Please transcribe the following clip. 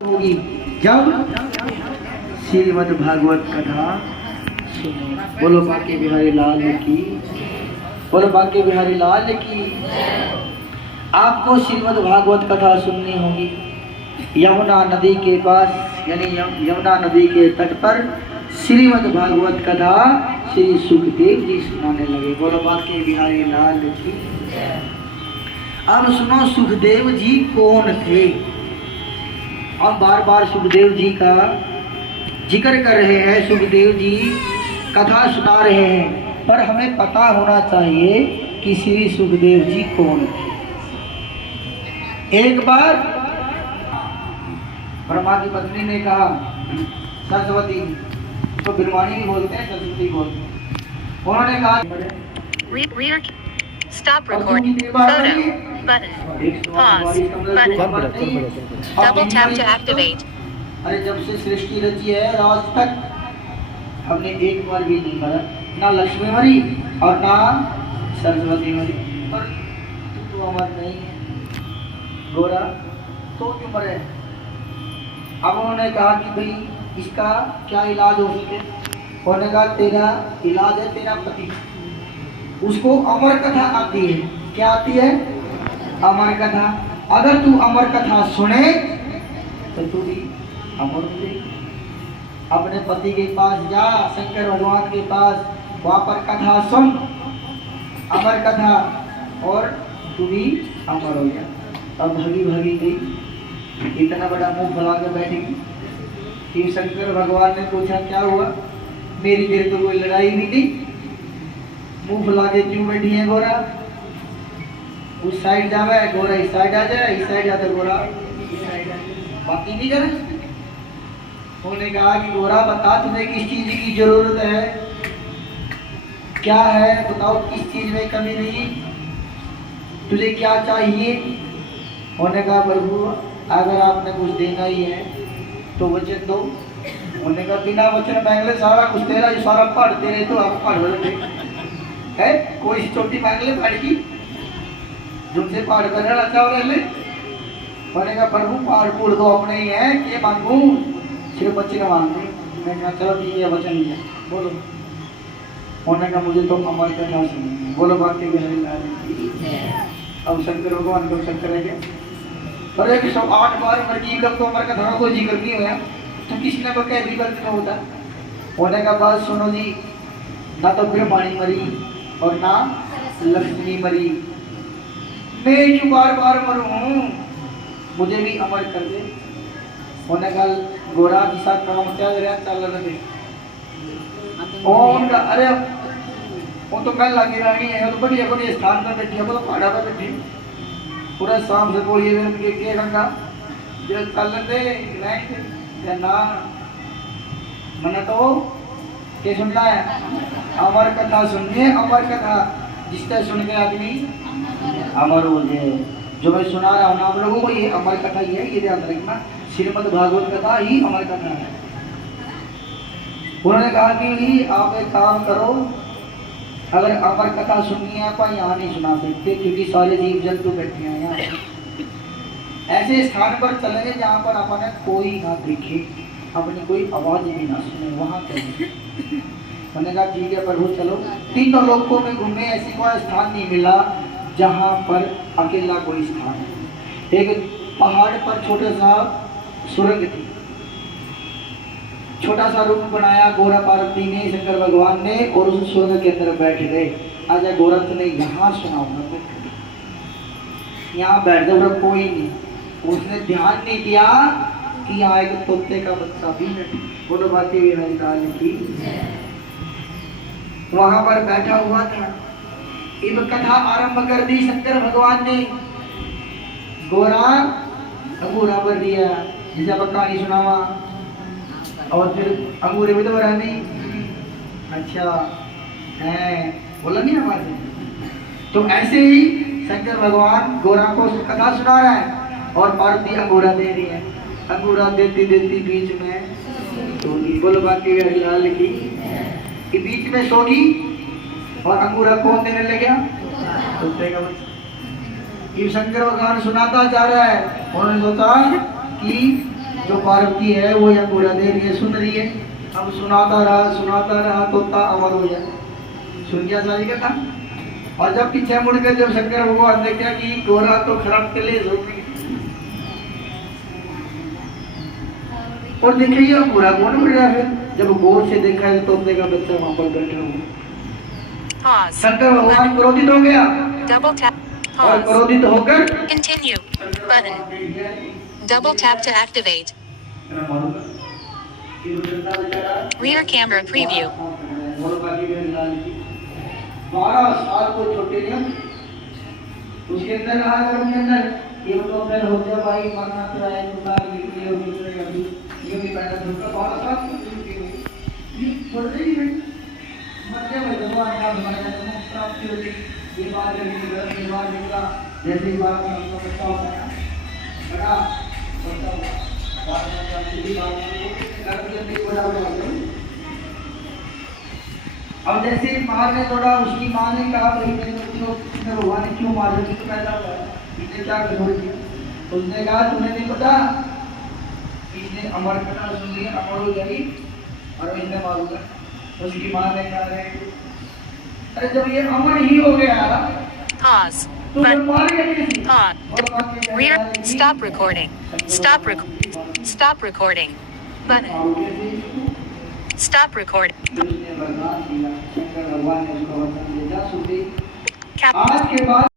होगी जब श्रीमद् भागवत कथा सुनो। बोलो बांके बिहारी लाल की, बोलो बांके बिहारी लाल की। आपको श्रीमद् भागवत कथा सुननी होगी। यमुना नदी के पास यानी यमुना नदी के तट पर श्रीमद् भागवत कथा श्री सुखदेव जी सुनाने लगे। बोलो बांके बिहारी लाल की। अब सुनो, सुखदेव जी कौन थे। हम बार बार सुखदेव जी का जिक्र कर रहे हैं, सुखदेव जी कथा सुना रहे हैं, पर हमें पता होना चाहिए कि श्री सुखदेव जी कौन थे। एक बार ब्रह्मा की पत्नी ने कहा, सरस्वती, तो बिरवाणी भी बोलते हैं, सरस्वती बोलते हैं, उन्होंने कहा Stop recording. Photo button. Pause button. Double tap to activate. अरे जब से सृष्टि रची है आज तक हमने एक बार भी नहीं मरा, ना लक्ष्मी मरी और ना सरस्वती मरी। और तू तो अमर नहीं है गोरा, तो क्यों मरे। अब उन्होंने कहा कि भाई इसका क्या इलाज हो सके। उन्होंने कहा तेरा इलाज है तेरा पति, उसको अमर कथा आती है। क्या आती है? अमर कथा। अगर तू अमर कथा सुने तो तू भी अमर हो जाएगी। अपने पति के पास जा, शंकर भगवान के पास, वहां पर कथा सुन, अमर कथा, और तू भी अमर हो जा। अब भगी भगी गई, इतना बड़ा मुंह फैला के बैठेगी कि शंकर भगवान ने पूछा क्या हुआ, मेरी देर तो कोई लड़ाई भी नहीं, मुंह फुला के क्यों बैठी है गोरा। उस साइड जावे गोरा इस साइड आ जाए, इस साइड जाते गोरा इस साइड आ जाए, बात ही नहीं करे। उन्होंने कहा कि गोरा बता तुम्हें किस चीज की जरूरत है, क्या है बताओ, किस चीज में कमी नहीं, तुझे क्या चाहिए। उन्होंने कहा प्रभु अगर आपने कुछ देना ही है तो वचन दो। उन्होंने कहा बिना वचन मांगले सारा कुछ तेरा, ये सारा पढ़ तेरे तो आप पढ़ रहे है, कोई चोटी मांग ले पहाड़ की, जिनसे पहाड़ पर रहना चाहो रह ले। कहा प्रभु पहाड़ पूड़ दो अपने ही है, के मांगू, सिर्फ वचन मांगे। मैं कहा चलो ठीक है वचन लिया, बोलो। उन्होंने कहा मुझे तो अमर कथा सुनी। बोलो बाकी अब शंकर भगवान को शंकर है क्या, अरे 108 बार मर की कब तो अमर कथा को जिक्र नहीं हुआ, तो किसी ने कह दी बात में होता। उन्होंने कहा बात सुनो जी, ना तो ब्रह्माणी मरी और ना लक्ष्मी मरी, मैं क्यों बार बार मरूं, मुझे भी अमर कर दे। उन्होंने कहा गोरा जी साथ काम त्याग रहा चल रहे। उनका अरे वो तो कल लगी रानी है, तो बढ़िया बढ़िया स्थान पर बैठी है, वो तो पहाड़ा पर बैठी, पूरा शाम से बोलिए के रंगा जो चल दे ना मन तो के सुनना है, अमर कथा सुनिए, अमर कथा जिससे सुन के आदमी अमर हो जाए। जो मैं सुना रहा हूँ आप लोगों को, ये अमर कथा ही है, ये ध्यान रखना, श्रीमद् भागवत कथा ही अमर कथा है। उन्होंने कहा कि आप एक काम करो, अगर अमर कथा सुननी है आप यहाँ नहीं सुना सकते, क्योंकि सारे जीव जंतु बैठे हैं यहाँ। ऐसे स्थान पर चलेंगे जहाँ पर अपने कोई ना देखे, अपनी कोई आवाज भी ना सुने, वहाँ चलेंगे। मैंने कहा ठीक है प्रभु चलो। तीनों लोगों में घूमे, ऐसी कोई स्थान नहीं मिला जहाँ पर अकेला कोई स्थान है। एक पहाड़ पर छोटा सा सुरंग थी, छोटा सा रूप बनाया गोरा पार्वती ने, शंकर भगवान ने, और उस सुरंग के अंदर बैठ गए। आजा गोरख ने यहाँ सुनाऊंगा, यहाँ बैठ जाओ, कोई नहीं। उसने ध्यान नहीं दिया कि यहाँ एक तोते का बच्चा भी है, बोलो बाकी भी वहां पर बैठा हुआ था। इब कथा आरंभ कर दी शंकर भगवान ने। गोरा अंगूरा पर दिया, जिसे अब कहानी सुनावा, और फिर अंगूरे में तो रहनी अच्छा है, बोला नहीं हमारे। तो ऐसे ही शंकर भगवान गोरा को कथा सुना रहा है और पार्वती अंगूरा दे रही है। अंगूरा देती देती बीच में सोगी, बोलो बाकी लाल की, कि बीच में सोगी और अंगूरा कौन देने लगा, कुत्ते का बच्चा। ये शंकर भगवान सुनाता जा रहा है। उन्होंने सोचा कि जो पार्वती है वो यहाँ पूरा दे रही है, सुन रही है। अब सुनाता रहा तोता अमर हो जाए। सुन गया सारी कथा। और जब पीछे मुड़ के जब शंकर भगवान ने क्या कि गोरा तो खराब के लिए और देखे ये पूरा कौन उड़ रहा है। जब गौर से देखा है तो तोते का बच्चा वहां पर बैठा हुआ। शंकर भगवान क्रोधित हो गया Double tap. और Pause. क्रोधित होकर Continue. Button. Double tap to activate. Rear camera preview. 12 साल को छोटे ने उसके अंदर रहा घर के अंदर ये तो फिर हो गया भाई मरना तो है तो बाहर निकले हो दूसरे का भी ये भी बैठा था 12 साल ये छोड़ रही है मरने में भगवान का हमारा मुक्त प्राप्ति होती ये बात निकला जैसे ही बात हमको बच्चा होता है बड़ा बच्चा बात में सीधी बात कर दिया नहीं बड़ा होता। अब जैसे माँ ने थोड़ा उसकी माँ ने कहा भाई मैंने भगवान ने क्यों मारा तो पैदा हुआ इसने क्या करोड़ किया। उसने कहा तुम्हें नहीं पता इसने अमर कथा सुन लिया अमर हो जाएगी और इसने मारूंगा। उसकी माँ ने कहा अरे जब ये अमर ही हो गया Pause. तो मैं Button. मार गया कैसे। Pause. Rear. Stop recording. Stop recording. Button. Stop recording. उसने भगवान शंकर भगवान ने उसको वचन दिया सुधी Cap. आज के बाद